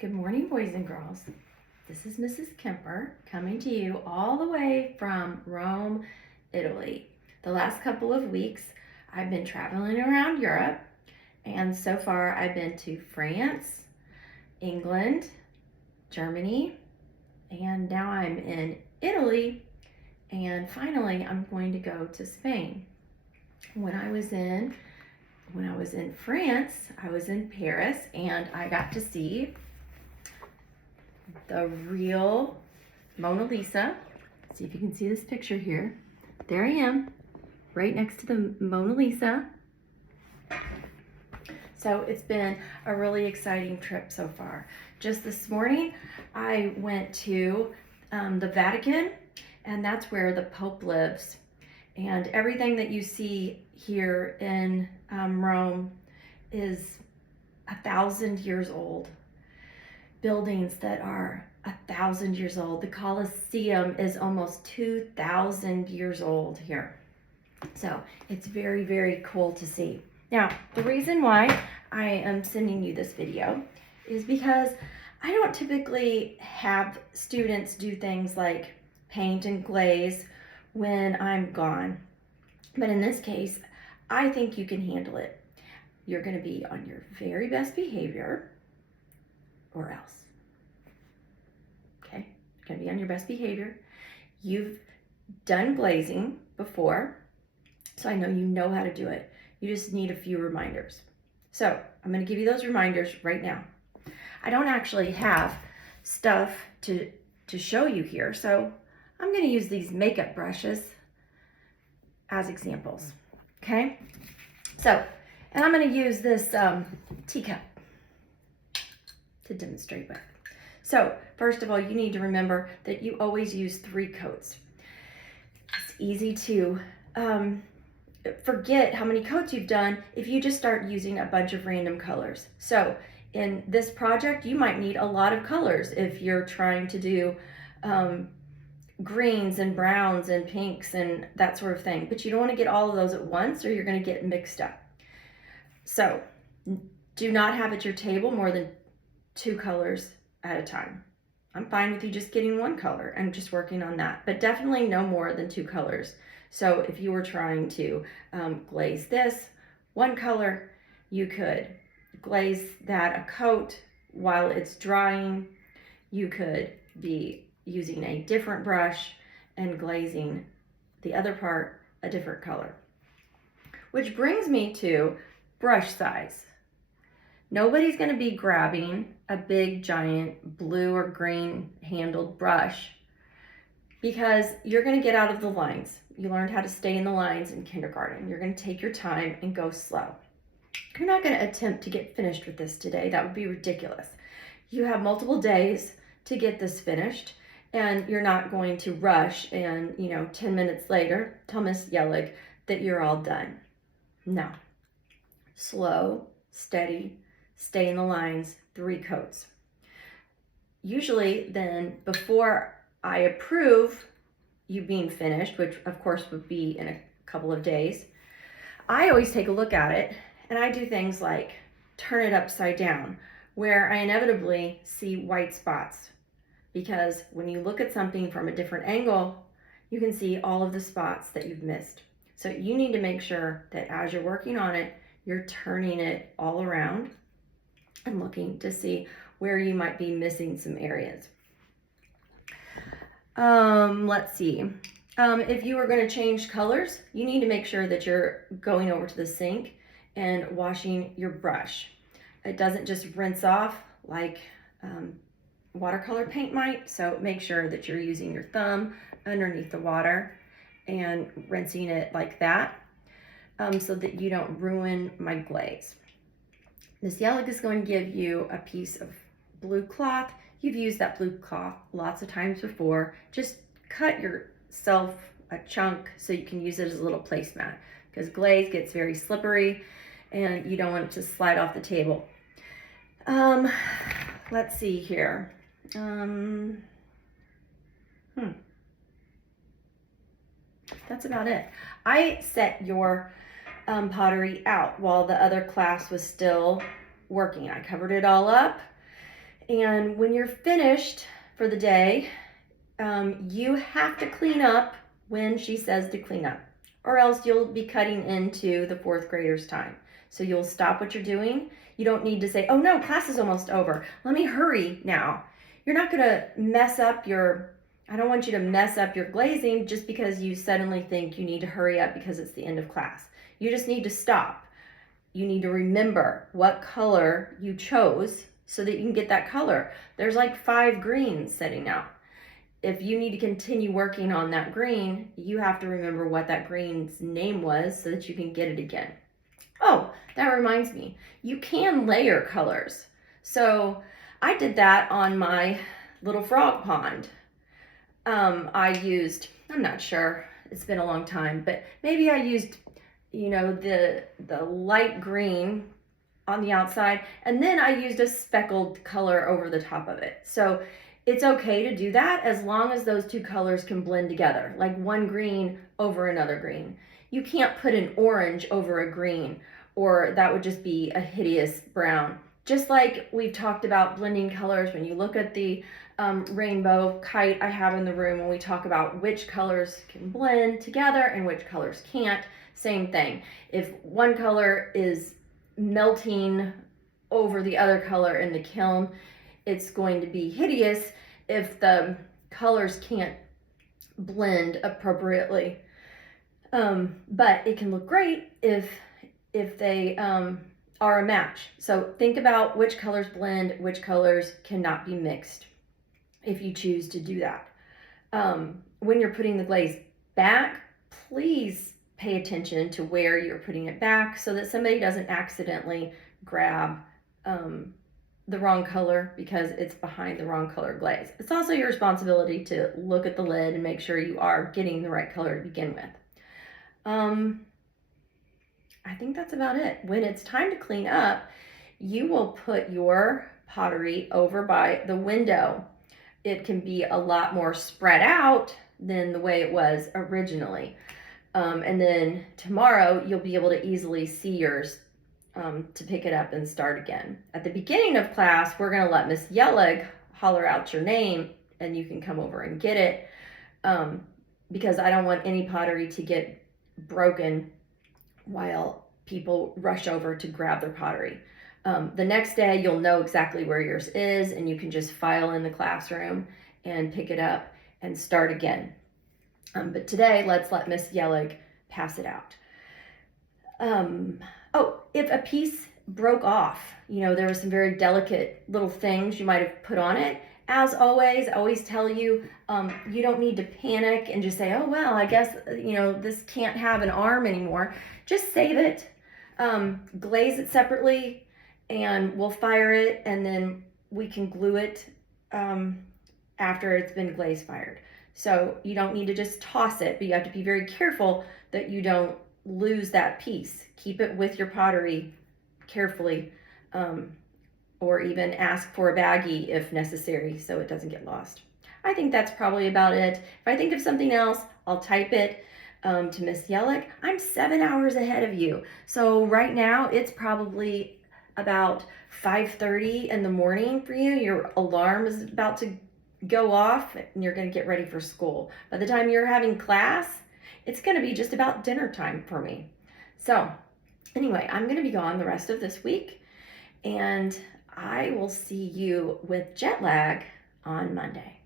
Good morning, boys and girls. This is Mrs. Kemper coming to you all the way from Rome, Italy. The last couple of weeks, I've been traveling around Europe, and so far I've been to France, England, Germany, and now I'm in Italy, and finally I'm going to go to Spain. When I was in France, I was in Paris, and I got to see the real Mona Lisa. See if you can see this picture here. There I am, right next to the Mona Lisa. So it's been a really exciting trip so far. Just this morning, I went to the Vatican, and that's where the Pope lives. And everything that you see here in Rome is 1,000 years old. Buildings that are 1,000 years old. The Colosseum is almost 2,000 years old here. So it's very, very cool to see. Now, the reason why I am sending you this video is because I don't typically have students do things like paint and glaze when I'm gone. But in this case, I think you can handle it. You're going to be on your very best behavior, or else. Okay, you're going to be on your best behavior. You've done glazing before, so I know you know how to do it. You just need a few reminders. So I'm going to give you those reminders right now. I don't actually have stuff to show you here, so I'm going to use these makeup brushes as examples. Okay, so, and I'm going to use this teacup to demonstrate with. So first of all, you need to remember that you always use 3 coats. It's easy to forget how many coats you've done if you just start using a bunch of random colors. So in this project, you might need a lot of colors if you're trying to do greens and browns and pinks and that sort of thing. But you don't want to get all of those at once, or you're going to get mixed up. So do not have at your table more than 2 colors at a time. I'm fine with you just getting 1 color and just working on that, but definitely no more than 2 colors. So if you were trying to glaze this 1 color, you could glaze that a coat while it's drying. You could be using a different brush and glazing the other part a different color. Which brings me to brush size. Nobody's going to be grabbing a big giant blue or green handled brush because you're going to get out of the lines. You learned how to stay in the lines in kindergarten. You're going to take your time and go slow. You're not going to attempt to get finished with this today. That would be ridiculous. You have multiple days to get this finished, and you're not going to rush and 10 minutes later tell Miss Yellig that you're all done. No. Slow, steady, stay in the lines, 3 coats. Usually then, before I approve you being finished, which of course would be in a couple of days, I always take a look at it, and I do things like turn it upside down, where I inevitably see white spots. Because when you look at something from a different angle, you can see all of the spots that you've missed. So you need to make sure that as you're working on it, you're turning it all around and looking to see where you might be missing some areas. Let's see. If you are going to change colors, you need to make sure that you're going over to the sink and washing your brush. It doesn't just rinse off like watercolor paint might, so make sure that you're using your thumb underneath the water and rinsing it like that so that you don't ruin my glaze. Miss Yellig is going to give you a piece of blue cloth. You've used that blue cloth lots of times before. Just cut yourself a chunk so you can use it as a little placemat, because glaze gets very slippery and you don't want it to slide off the table. Let's see here. That's about it. I set your pottery out while the other class was still working. I covered it all up And when you're finished for the day, you have to clean up when she says to clean up, or else you'll be cutting into the fourth graders' time. So you'll stop what you're doing. You don't need to say, oh no, class is almost over. Let me hurry now. You're not gonna mess up I don't want you to mess up your glazing just because you suddenly think you need to hurry up because it's the end of class. You just need to stop. You need to remember what color you chose so that you can get that color. There's like 5 greens sitting out. If you need to continue working on that green, you have to remember what that green's name was so that you can get it again. Oh, that reminds me, you can layer colors. So I did that on my little frog pond. I'm not sure, it's been a long time, but maybe I used, the light green on the outside, and then I used a speckled color over the top of it. So it's okay to do that as long as those 2 colors can blend together, like one green over another green. You can't put an orange over a green, or that would just be a hideous brown. Just like we've talked about blending colors, when you look at the rainbow kite I have in the room, when we talk about which colors can blend together and which colors can't, same thing. If one color is melting over the other color in the kiln, it's going to be hideous if the colors can't blend appropriately. But it can look great if they are a match. So think about which colors blend, which colors cannot be mixed if you choose to do that. When you're putting the glaze back, please pay attention to where you're putting it back so that somebody doesn't accidentally grab the wrong color because it's behind the wrong color glaze. It's also your responsibility to look at the lid and make sure you are getting the right color to begin with. I think that's about it. When it's time to clean up, you will put your pottery over by the window. It can be a lot more spread out than the way it was originally. And then tomorrow you'll be able to easily see yours to pick it up and start again. At the beginning of class, we're going to let Miss Yellig holler out your name and you can come over and get it, because I don't want any pottery to get broken while people rush over to grab their pottery. The next day you'll know exactly where yours is and you can just file in the classroom and pick it up and start again. But today let's let Miss Yellig pass it out. If a piece broke off, there were some very delicate little things you might have put on it. As always tell you, you don't need to panic and just say, oh, well, I guess, this can't have an arm anymore. Just save it, glaze it separately, and we'll fire it, and then we can glue it after it's been glaze fired. So you don't need to just toss it, but you have to be very careful that you don't lose that piece. Keep it with your pottery carefully, or even ask for a baggie if necessary so it doesn't get lost. I think that's probably about it. If I think of something else, I'll type it to Miss Yellick. I'm 7 hours ahead of you. So right now it's probably about 5:30 in the morning for you. Your alarm is about to go off and you're going to get ready for school. By the time you're having class, it's going to be just about dinner time for me. So anyway, I'm going to be gone the rest of this week, and I will see you with jet lag on Monday.